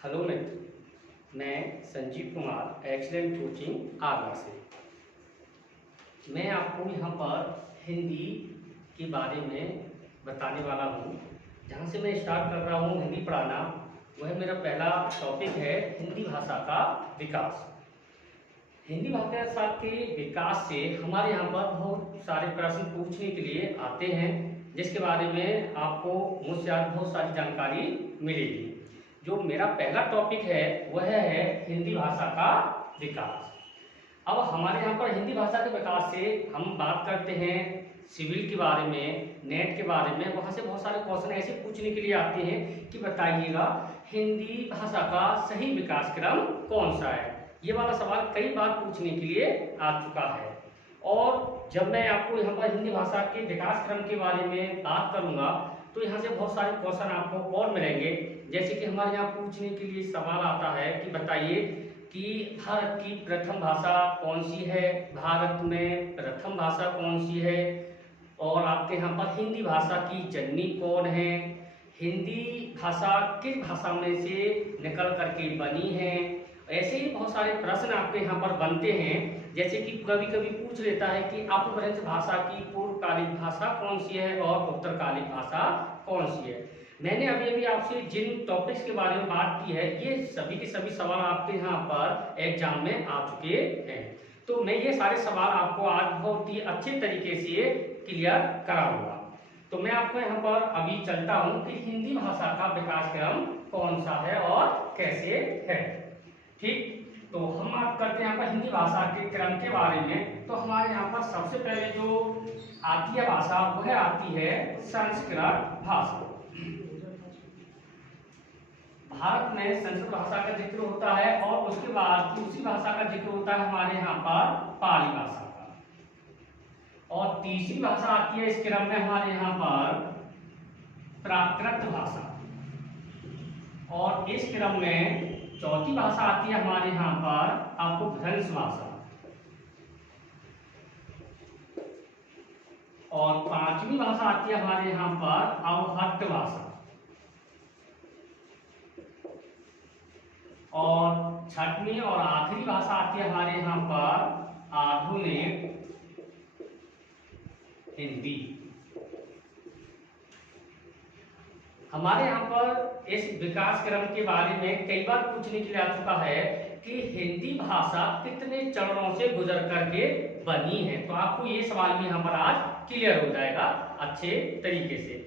Hello मित्र, मैं Sanjeev Kumar excellent coaching Agra से। मैं आपको यहाँ पर हिंदी के बारे में बताने वाला हूँ। जहाँ से मैं स्टार्ट कर रहा हूँ हिंदी पढ़ाना, वह मेरा पहला टॉपिक है हिंदी भाषा का विकास। हिंदी भाषा के विकास से हमारे यहाँ पर बहुत सारे प्रश्न पूछने के लिए आते हैं, जिसके बारे में आपको मुझसे आज बहुत सारी जानकारी मिलेगी। जो मेरा पहला टॉपिक है वह है हिंदी भाषा का विकास। अब हमारे यहाँ पर हिंदी भाषा के विकास से हम बात करते हैं सिविल के बारे में, नेट के बारे में। वहाँ से बहुत सारे क्वेश्चन ऐसे पूछने के लिए आते हैं कि बताइएगा हिंदी भाषा का सही विकास क्रम कौन सा है। ये वाला सवाल कई बार पूछने के लिए आ चुका है। और जब मैं आपको यहाँ पर हिंदी भाषा के विकास क्रम के बारे में बात करूँगा तो यहाँ से बहुत सारे क्वेश्चन आपको और मिलेंगे। जैसे कि हमारे यहाँ पूछने के लिए सवाल आता है कि बताइए कि भारत की प्रथम भाषा कौन सी है, भारत में प्रथम भाषा कौन सी है, और आपके यहाँ पर हिंदी भाषा की जननी कौन है, हिंदी भाषा किस भाषा में से निकल करके बनी है। ऐसे ही बहुत सारे प्रश्न आपके यहाँ पर बनते हैं। जैसे कि कभी कभी पूछ लेता है कि अपभ्रंश भाषा की पूर्वकालिक भाषा कौन सी है और उत्तरकालिक भाषा कौन सी है। मैंने अभी अभी आपसे जिन टॉपिक्स के बारे में बात की है, ये सभी के सभी सवाल आपके यहाँ पर एग्जाम में आ चुके हैं। तो मैं ये सारे सवाल आपको आज बहुत ही अच्छे तरीके से क्लियर कराऊंगा। तो मैं आपको यहाँ पर अभी चलता हूँ कि हिंदी भाषा का विकास क्रम कौन सा है और कैसे है। ठीक, तो हम बात करते हैं यहाँ पर हिंदी भाषा के क्रम के बारे में। तो हमारे यहाँ पर सबसे पहले जो आती है भाषा वह आती है संस्कृत भाषा। भारत में संस्कृत भाषा का जिक्र होता है और उसके बाद दूसरी भाषा का जिक्र होता है हमारे यहाँ पर पाली भाषा का। और तीसरी भाषा आती है इस क्रम में हमारे यहाँ पर प्राकृत भाषा। और इस क्रम में चौथी भाषा आती है हमारे यहाँ पर अपभ्रंश भाषा। और पांचवी भाषा आती है हमारे यहाँ पर अवहट्ट भाषा। और छठवीं और आखिरी भाषा आती है हमारे यहाँ पर आधुनिक हिंदी। हमारे यहाँ पर इस विकास क्रम के बारे में कई बार पूछने के लिए आ चुका है कि हिंदी भाषा कितने चरणों से गुजर करके बनी है। तो आपको ये सवाल भी यहाँ पर आज क्लियर हो जाएगा अच्छे तरीके से।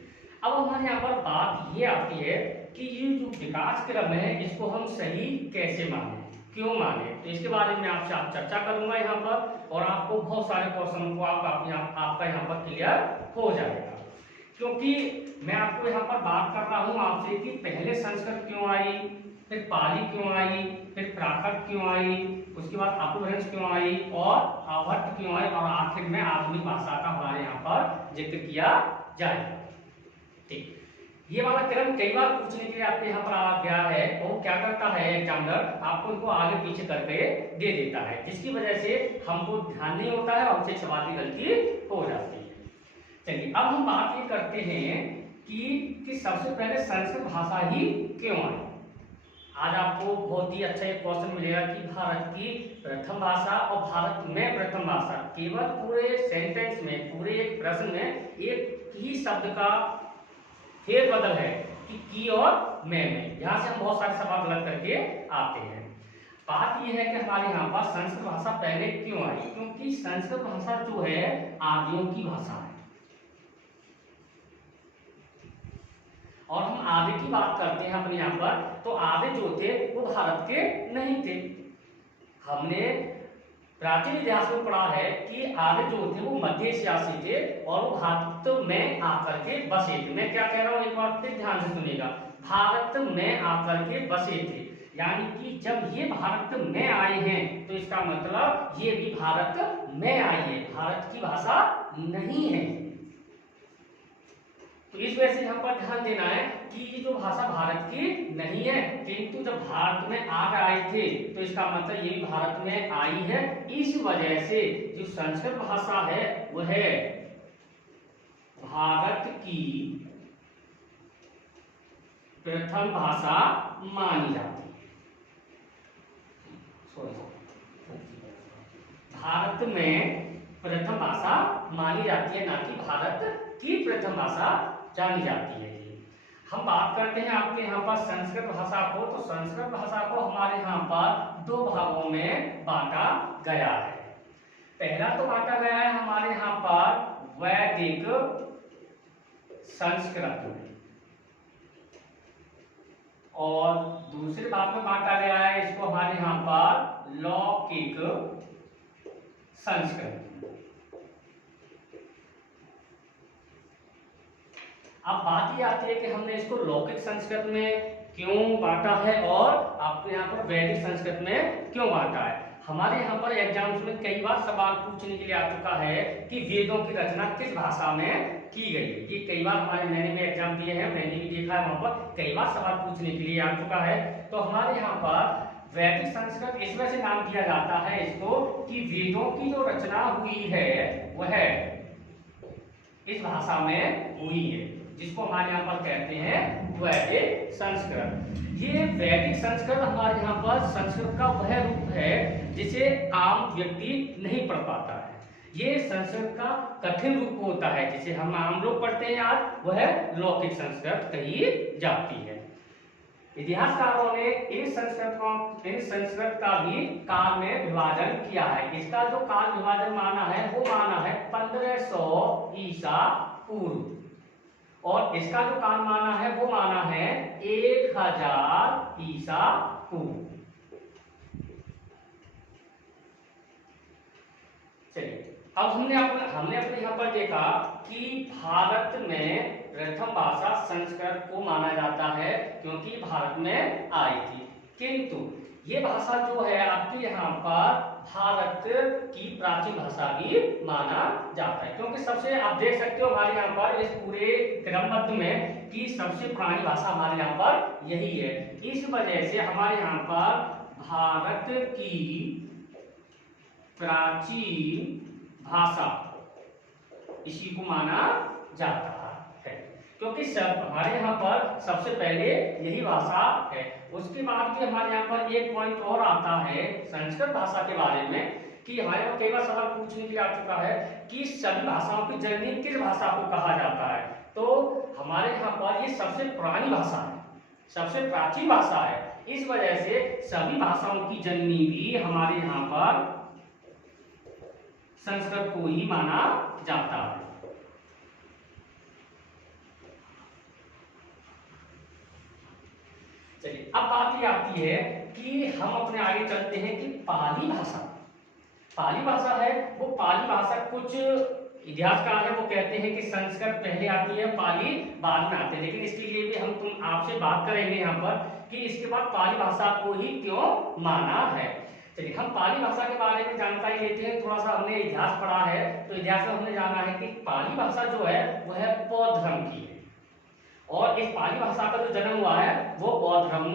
अब हमारे यहाँ पर बात ये आती है कि ये जो विकास क्रम है इसको हम सही कैसे माने, क्यों माने। तो इसके बारे में आपसे चर्चा करूंगा यहाँ पर, और आपको बहुत सारे क्वेश्चन को आपका यहाँ पर क्लियर हो जाएगा। क्योंकि मैं आपको यहाँ पर बात कर रहा हूँ आपसे कि पहले संस्कृत क्यों आई, फिर पाली क्यों आई, फिर प्राकृत क्यों आई, उसके बाद अपभ्रंश क्यों आई और अवहट्ट क्यों आई, और आखिर में आधुनिक भाषा का हमारे यहाँ पर जिक्र किया जाएगा। ठीक, ये वाला क्रम कई बार पूछने के लिए आपके यहाँ पर आ गया है और क्या करता है एग्जामिनर आपको इनको आगे पीछे करके दे देता है, जिसकी वजह से हमको ध्यान नहीं होता है और हमसे सवाल की गलती हो जाती है। चलिए अब हम बात ये करते हैं कि सबसे पहले संस्कृत भाषा ही क्यों आई। आज आपको बहुत ही अच्छा एक क्वेश्चन मिलेगा कि भारत की प्रथम भाषा और भारत में प्रथम भाषा, केवल पूरे सेंटेंस में, पूरे एक प्रश्न में एक ही शब्द का फेर बदल है कि और में। यहाँ से हम बहुत सारे सवाल गलत करके आते हैं। बात यह है कि हमारे यहाँ पर संस्कृत भाषा पहले क्यों आई, क्योंकि संस्कृत भाषा जो है आर्यों की भाषा है। और हम आर्य की बात करते हैं अपने यहाँ पर, तो आर्य जो थे वो भारत के नहीं थे। हमने प्राचीन इतिहास में पढ़ा है कि आर्य जो थे वो मध्य एशिया से थे और वो भारत में आकर के बसे थे। मैं क्या कह रहा हूँ एक बार फिर ध्यान से सुनिएगा, भारत में आकर के बसे थे। यानी कि जब ये भारत में आए हैं तो इसका मतलब ये भी भारत में आई है, भारत की भाषा नहीं है। तो इस वजह से यहाँ पर ध्यान देना है कि ये जो भाषा भारत की नहीं है, किंतु जब भारत में आग आए थे तो इसका मतलब ये भी भारत में आई है। इस वजह से जो संस्कृत भाषा है वह है भारत की प्रथम भाषा मानी जाती है। भारत में प्रथम भाषा मानी जाती है, ना कि भारत की प्रथम भाषा जानी जाती है। हम बात करते हैं आपके यहाँ पर संस्कृत भाषा को, तो संस्कृत भाषा को हमारे यहाँ पर दो भागों में बांटा गया है। पहला तो बांटा गया है हमारे यहाँ पर वैदिक संस्कृत में, और दूसरे भाग में बांटा गया है इसको हमारे यहाँ पर लौकिक संस्कृत। अब बात ये आती है कि हमने इसको लौकिक संस्कृत में क्यों बांटा है और आपके यहाँ पर वैदिक संस्कृत में क्यों बांटा है। हमारे यहाँ पर एग्जाम्स में कई बार सवाल पूछने के लिए आ चुका है कि वेदों की रचना किस भाषा में की गई है। ये कई बार हमारे मैंने में एग्जाम दिए हैं, मैंने भी देखा है, वहां पर कई बार सवाल पूछने के लिए आ चुका है। तो हमारे यहाँ पर वैदिक संस्कृत इस वजह से नाम दिया जाता है इसको कि वेदों की जो रचना हुई है वह इस भाषा में हुई है, जिसको हमारे यहाँ पर कहते हैं वैदिक संस्कृत। ये वैदिक संस्कृत हमारे यहाँ पर संस्कृत का वह रूप है जिसे आम व्यक्ति नहीं पढ़ पाता है। ये संस्कृत का कठिन रूप होता है जिसे हम आम लोग पढ़ते हैं आज, वह लौकिक संस्कृत कही जाती है। इतिहासकारों ने इस संस्कृत का भी काल में विभाजन किया है। इसका जो काल विभाजन माना है वो माना है 1500 ईसा पूर्व, और इसका जो काल माना है वो माना है 1000 ईसा पूर्व। चलिए, अब हमने अपने यहाँ पर देखा कि भारत में प्रथम भाषा संस्कृत को माना जाता है क्योंकि भारत में आई थी, किंतु ये भाषा जो है आपके यहाँ पर भारत की प्राचीन भाषा भी माना जाता है, क्योंकि सबसे आप देख सकते हो हमारे यहाँ पर इस पूरे क्रमबद्ध में कि सबसे पुरानी भाषा हमारे यहाँ पर यही है। इस वजह से हमारे यहाँ पर भारत की प्राचीन भाषा इसी को माना जाता है, क्योंकि सब हमारे यहाँ पर सबसे पहले यही भाषा है। उसके बाद भी हमारे यहाँ पर एक पॉइंट और आता है संस्कृत भाषा के बारे में कि हमारे यहाँ कई बार सवाल पूछने के लिए आ चुका है कि सभी भाषाओं की जननी किस भाषा को कहा जाता है। तो हमारे यहाँ पर ये सबसे पुरानी भाषा है, सबसे प्राचीन भाषा है, इस वजह से सभी भाषाओं की जननी भी हमारे यहाँ पर संस्कृत को ही माना जाता है। चलिए, अब बात ये आती है कि हम अपने आगे चलते हैं कि पाली भाषा है वो पाली भाषा, कुछ इतिहासकार है वो कहते हैं कि संस्कृत पहले आती है, पाली बाद में आते हैं, लेकिन इसके लिए भी हम आपसे बात करेंगे यहाँ पर कि इसके बाद पाली भाषा को ही क्यों माना है। चलिए, हम पाली भाषा के बारे में जानकारी लेते हैं। थोड़ा सा हमने इतिहास पढ़ा है, तो इतिहास में हमने जाना है कि पाली भाषा जो है वह बौद्ध धर्म की है, और इस पाली भाषा का जो जन्म हुआ है वो बौद्ध धर्म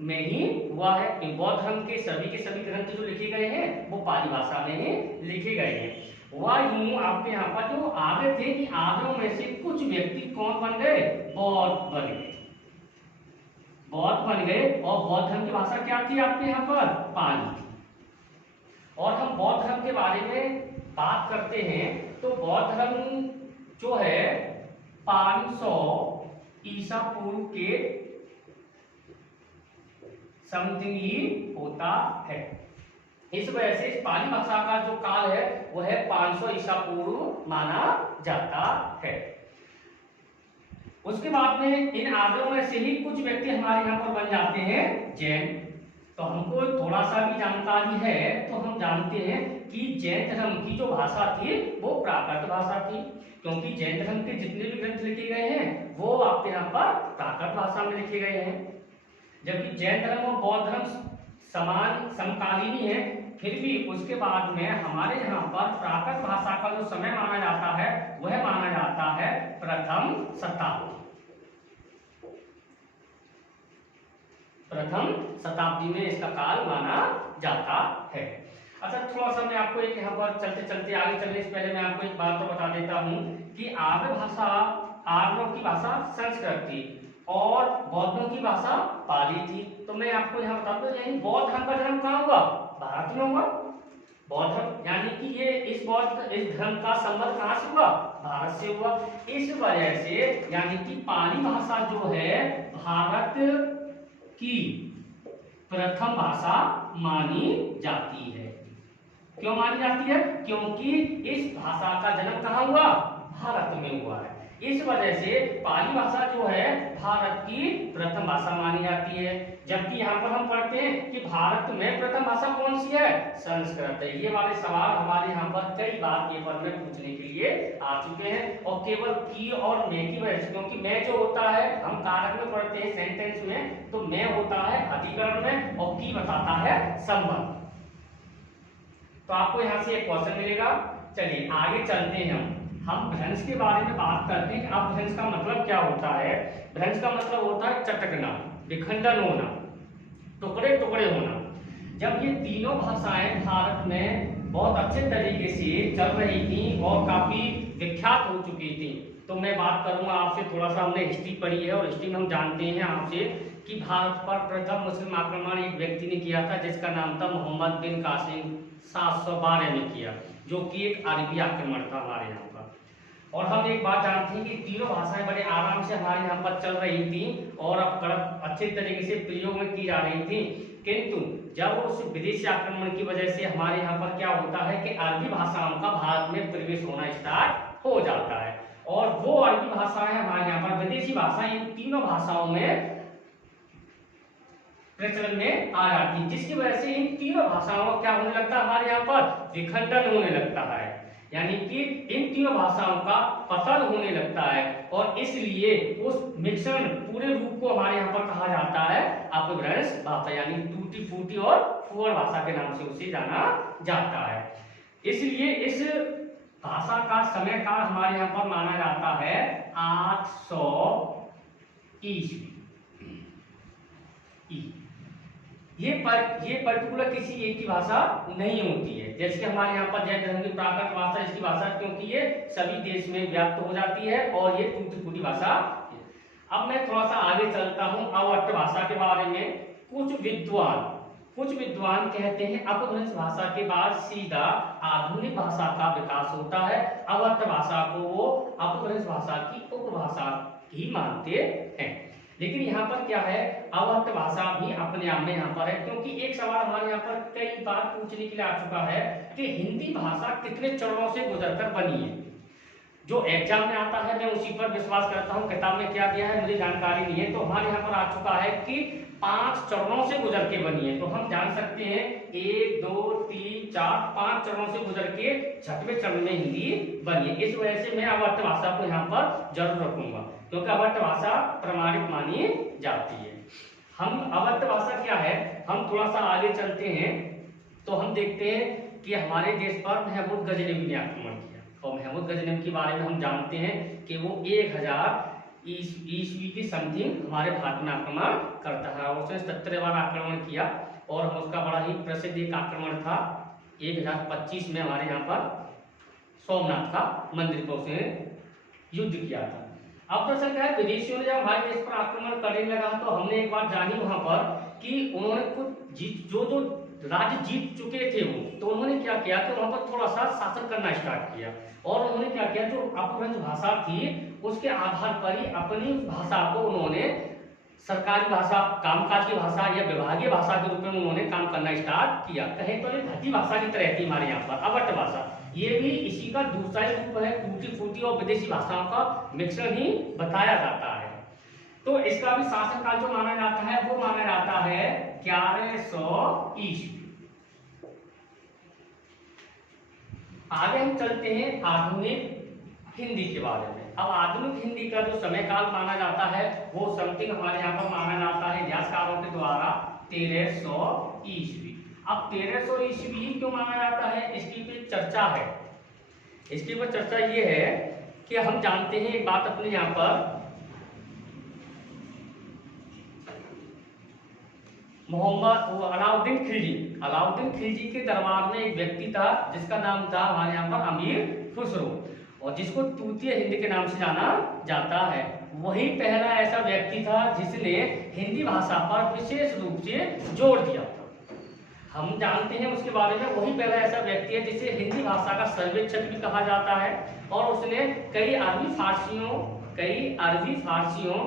में ही हुआ है। बौद्ध धर्म के सभी ग्रंथ जो लिखे गए हैं वो पाली भाषा में ही लिखे गए हैं। वह यूं आपके यहाँ पर जो आर्य थे कि आर्यों में से कुछ व्यक्ति कौन बन गए, बौद्ध बन गए, और बौद्ध धर्म की भाषा क्या थी आपके यहाँ पर, पाली। और हम बौद्ध धर्म के बारे में बात करते हैं तो बौद्ध धर्म जो है 500 ईसा पूर्व के समथिंग ही होता है। इस वजह से इस पाली भाषा का जो काल है वह 500 ईसा पूर्व माना जाता है। उसके बाद में इन आर्यों में से ही कुछ व्यक्ति हमारे यहाँ पर बन जाते हैं जैन। तो हमको थोड़ा सा भी जानकारी है तो हम जानते हैं कि जैन धर्म की जो भाषा थी वो प्राकृत भाषा थी, क्योंकि जैन धर्म के जितने भी ग्रंथ लिखे गए हैं वो आपके यहाँ पर प्राकृत भाषा में लिखे गए हैं। जबकि जैन धर्म और बौद्ध धर्म समकालीन ही है, फिर भी उसके बाद में हमारे यहाँ पर प्राकृत भाषा का जो समय माना जाता है वह माना जाता है प्रथम शताब्दी में इसका काल माना जाता है। अच्छा, थोड़ा सा मैं आपको एक यहाँ पर चलते आगे चलने से पहले मैं आपको एक बात तो बता देता हूँ कि आर्यों की भाषा संस्कृत थी, और बौद्धों की भाषा पाली थी। तो मैं आपको यहाँ बता दूं, यानी बौद्ध धर्म का जन्म कहाँ हुआ? भारत में हुआ। बौद्ध धर्म यानी कि ये इस धर्म का संबंध कहाँ से हुआ? भारत से हुआ। इस वजह से यानी कि पाली भाषा जो है भारत की प्रथम भाषा मानी जाती है। क्यों मानी जाती है? क्योंकि इस भाषा का जन्म कहाँ हुआ? भारत में हुआ है। इस वजह से पाली भाषा जो है भारत की प्रथम भाषा मानी जाती है। जबकि यहाँ पर हम पढ़ते हैं कि भारत में प्रथम भाषा कौन सी है? संस्कृत है। ये वाले सवाल हमारे यहाँ पर कई बार पेपर में पूछने के लिए आ चुके हैं, और केवल की और मैं की वजह से, क्योंकि मैं जो होता है हम कारक में पढ़ते हैं सेंटेंस में, तो मैं होता है अधिकरण में और की बताता है संबंध। तो आपको यहाँ से एक क्वेश्चन मिलेगा। चलिए आगे चलते हैं। हम भ्रंश के बारे में बात करते हैं। अब भ्रंश का मतलब क्या होता है? भ्रंश का मतलब होता है चटकना, विखंडन होना, टुकड़े टुकड़े होना। जब ये तीनों भाषाएं भारत में बहुत अच्छे तरीके से चल रही थी और काफी विख्यात हो चुकी थी, तो मैं बात करूंगा आपसे, थोड़ा सा हमने हिस्ट्री पढ़ी है और हिस्ट्री में हम जानते हैं आपसे कि भारत पर प्रथम मुस्लिम आक्रमण एक व्यक्ति ने किया था जिसका नाम था मोहम्मद बिन कासिम, 712 में किया, जो कि एक अरबी आक्रमण था हमारे यहाँ पर। और हम एक बात जानते हैं कि तीनों भाषाएं बड़े आराम से हमारे यहाँ पर चल रही थी और अब अच्छे तरीके से प्रयोग में की जा रही थी, किंतु जब उस विदेशी आक्रमण की वजह से हमारे यहाँ पर क्या होता है कि अरबी भाषाओं का भारत में प्रवेश होना स्टार्ट हो जाता है, और वो अरबी भाषाएं हमारे यहाँ पर विदेशी भाषाएं इन तीनों भाषाओं में प्रचलन में आ जाती है, जिसकी वजह से इन तीनों भाषाओं का क्या होने लगता है? हमारे यहाँ पर विखंडन होने लगता है, यानी कि इन तीनों भाषाओं का पतन होने लगता है, और इसलिए उस मिश्रण पूरे रूप को हमारे यहाँ पर कहा जाता है अपभ्रंश भाषा, यानी टूटी फूटी और फुअर भाषा के नाम से उसे जाना जाता है। इसलिए इस भाषा का समय काल हमारे यहाँ पर माना जाता है 800 ईस्वी। ये पर्टिकुलर किसी एक की भाषा नहीं होती है, जैसे कि हमारे यहाँ पर जैन धर्म की प्राकृत भाषा इसकी भाषा, क्योंकि ये सभी देश में व्याप्त हो जाती है और ये टूटी फूटी भाषा। अब मैं थोड़ा सा आगे चलता हूँ अवट्ट भाषा के बारे में। कुछ विद्वान कहते हैं अपभ्रंश भाषा के बाद सीधा आधुनिक भाषा का विकास होता है। अवट्ट भाषा को वो अपभ्रंश भाषा की उपभाषा ही मानते हैं। लेकिन यहाँ पर क्या है, अवट्ट भाषा भी अपने आप में यहाँ पर है, क्योंकि एक सवाल हमारे यहाँ पर कई बार पूछने के लिए आ चुका है कि हिंदी भाषा कितने चरणों से गुजरकर बनी है। जो एग्जाम में आता है मैं उसी पर विश्वास करता हूँ, किताब में क्या दिया है मुझे जानकारी नहीं है, तो हमारे यहाँ पर आ चुका है कि 5 चरणों से गुजर के बनी है। तो हम जान सकते हैं 1 2 3 4 5 चरणों से गुजर के 6वें चरण में हिंदी बनी है। इस वजह से मैं अवट्ट भाषा को यहाँ पर जरूर रखूंगा, क्योंकि अवट्ट भाषा प्रमाणित मानी जाती है। हम अवट्ट भाषा क्या है, हम थोड़ा सा आगे चलते हैं तो हम देखते हैं कि हमारे देश पर महमूद गजनवी ने आक्रमण किया, और महमूद गजनवी के बारे में हम जानते हैं कि वो 1000 ईस्वी की समथिंग हमारे भारत में आक्रमण करता है। उसने 70 बार आक्रमण किया, और उसका बड़ा ही प्रसिद्ध एक आक्रमण था 1025 में हमारे यहाँ पर सोमनाथ का मंदिर पर उसने युद्ध किया था। अब प्रश्न क्या है, विदेशियों ने जब हमारे देश पर आक्रमण करने लगा तो हमने एक बात जानी वहां पर कि उन्होंने कुछ जो राज्य जीत चुके थे वो, तो उन्होंने क्या किया कि वहां पर थोड़ा सा शासन करना स्टार्ट किया, और उन्होंने क्या किया, जो अपभ्रंश भाषा थी उसके आधार पर ही अपनी भाषा को उन्होंने सरकारी भाषा, कामकाज की भाषा या विभागीय भाषा के रूप में उन्होंने काम करना स्टार्ट किया। कहें तो ये घटी भाषा की तरह थी हमारे यहाँ पर अवट्ट भाषा, ये भी इसी का दूसरा ही रूप है, टूटी फूटी और विदेशी भाषाओं का मिश्रण ही बताया जाता है। तो इसका भी शासनकाल जो माना जाता है वो माना जाता है 1100 ईस्वी। आगे हम चलते हैं आधुनिक हिंदी के बारे में। अब आधुनिक हिंदी का जो समय काल माना जाता है वो समथिंग हमारे यहाँ पर माना जाता है इतिहासकारों के द्वारा 1300 ईस्वी। अब 1300 ईस्वी क्यों माना जाता है, इसकी भी चर्चा है। इसके ऊपर चर्चा ये है कि हम जानते हैं एक बात अपने यहाँ पर, मोहम्मद अलाउद्दीन खिलजी के दरबार में एक व्यक्ति था जिसका नाम था हमारे यहाँ पर अमीर खुसरो, और जिसको तूतिया हिंद के नाम से जाना जाता है। वही पहला ऐसा व्यक्ति था जिसने हिंदी भाषा पर विशेष रूप से जोर दिया था। हम जानते हैं उसके बारे में, वही पहला ऐसा व्यक्ति है जिसे हिंदी भाषा का सर्वेक्षक भी कहा जाता है, और उसने कई अरबी फारसियों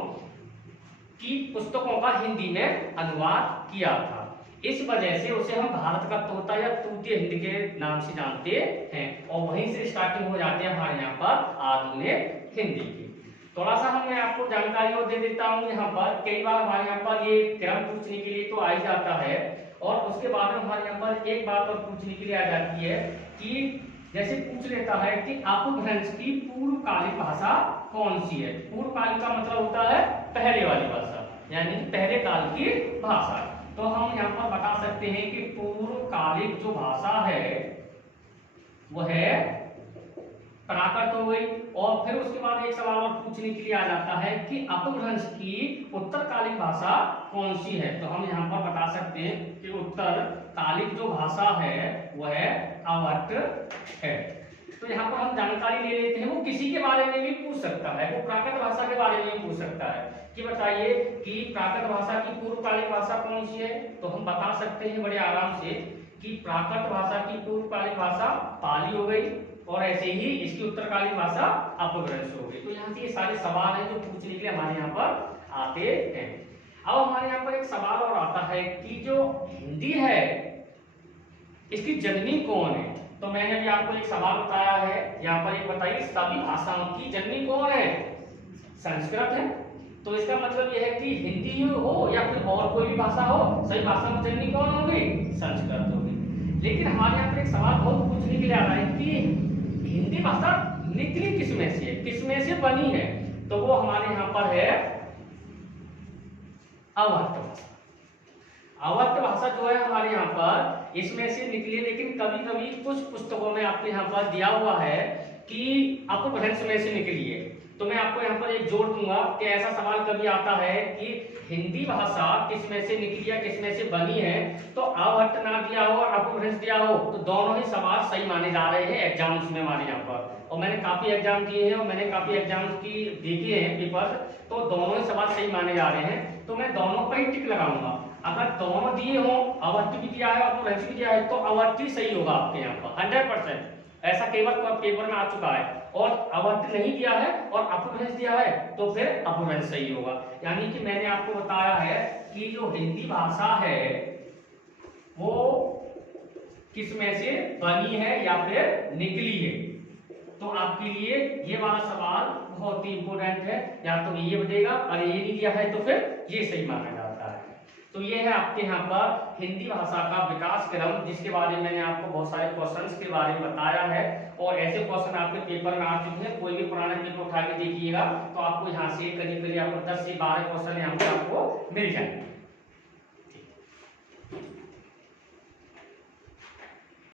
की पुस्तकों का हिंदी में अनुवाद किया था। इस वजह से उसे हम भारत का तोता या तूती हिंद के नाम से जानते हैं, और वहीं से स्टार्टिंग हो जाती है हमारे यहाँ पर आधुनिक हिंदी की। थोड़ा सा मैं आपको जानकारी और दे देता हूँ। यहाँ पर कई बार हमारे यहाँ पर ये क्रम पूछने के लिए तो आ ही जाता है, और उसके बाद में हमारे यहाँ पर एक बात और पूछने के लिए आ जाती है कि जैसे पूछ लेता है कि अपभ्रंश की पूर्वकालिक भाषा कौन सी है। पूर्वकालिक का मतलब होता है पहले वाली भाषा, यानी पहले काल की भाषा। तो हम यहाँ पर बता सकते हैं कि पूर्वकालिक जो भाषा है वह है प्राकृत हो गई। और फिर उसके बाद एक सवाल और पूछने के लिए आ जाता है कि अपभ्रंश की उत्तरकालिक भाषा कौन सी है। तो हम यहाँ पर बता सकते हैं कि उत्तरकालिक जो भाषा है वह अवट है। तो यहाँ पर हम जानकारी ले लेते हैं, वो किसी के बारे में भी पूछ सकता है, वो प्राकृत भाषा के बारे में भी पूछ सकता है कि बताइए कि प्राकृत भाषा की पूर्वकालिक भाषा कौन सी है। तो हम बता सकते हैं बड़े आराम से कि प्राकृत भाषा की पूर्वकालिक भाषा पाली हो गई, और ऐसे ही इसकी उत्तरकालिक भाषा अपभ्रंश हो गई। तो यहाँ से ये सारे सवाल हैं जो पूछने के लिए हमारे यहाँ पर आते हैं। अब हमारे यहाँ पर एक सवाल और आता है कि जो हिंदी है इसकी जननी कौन है। तो मैंने भी आपको एक सवाल बताया है, यहाँ पर एक बताइए सभी भाषाओं की जननी कौन है। संस्कृत है। तो इसका मतलब यह है कि हिंदी हो या फिर और कोई भी भाषा हो, सभी भाषाओं की जननी कौन होगी, संस्कृत होगी। लेकिन हमारे यहाँ पर एक सवाल बहुत पूछने के लिए आ रहा है कि हिंदी भाषा निकली किसमें से, किसमें से बनी है। तो वो हमारे यहाँ पर है अवट भाषा। अवट भाषा जो है हमारे यहाँ पर इसमें से निकली, लेकिन कभी कभी कुछ पुस्तकों में आपके यहाँ पर दिया हुआ है कि अपभ्रंश में से निकली है। तो मैं आपको यहाँ पर एक जोड़ दूंगा कि ऐसा सवाल कभी आता है कि हिंदी भाषा किसमें से निकली है, किसमें से बनी है, तो अवट ना दिया हो और अपभ्रंश दिया हो, तो दोनों ही सवाल सही माने जा रहे हैं एग्जाम्स में हमारे यहाँ पर। और मैंने काफी एग्जाम दिए हैं और मैंने काफी एग्जाम्स की देखे हैं पेपर, तो दोनों ही सवाल सही माने जा रहे हैं। तो मैं दोनों पर ही टिक लगाऊंगा। अगर दोनों दिए हो, अवट भी दिया है और अपभ्रंश भी दिया है, तो अवट ही सही होगा आपके यहाँ पर 100%। ऐसा कई बार पेपर में आ चुका है। और अवट नहीं दिया है और अपभ्रंश दिया है तो फिर अपभ्रंश सही होगा। यानी कि मैंने आपको बताया है कि जो हिंदी भाषा है वो किसमें से बनी है या फिर निकली है। तो आपके लिए ये वाला सवाल बहुत ही इंपॉर्टेंट है, या तो ये बतेगा, अरे ये नहीं दिया है तो फिर ये सही माना जाता है। तो ये है आपके यहाँ पर हिंदी भाषा का विकास क्रम, जिसके बारे में मैंने आपको बहुत सारे क्वेश्चंस के बारे में बताया है। और ऐसे क्वेश्चन आपके पेपर में आ चुके हैं, कोई भी पुराने पेपर उठा के देखिएगा तो आपको यहाँ से करीब आपको 10 से 12 क्वेश्चन यहाँ पे आपको मिल जाएंगे।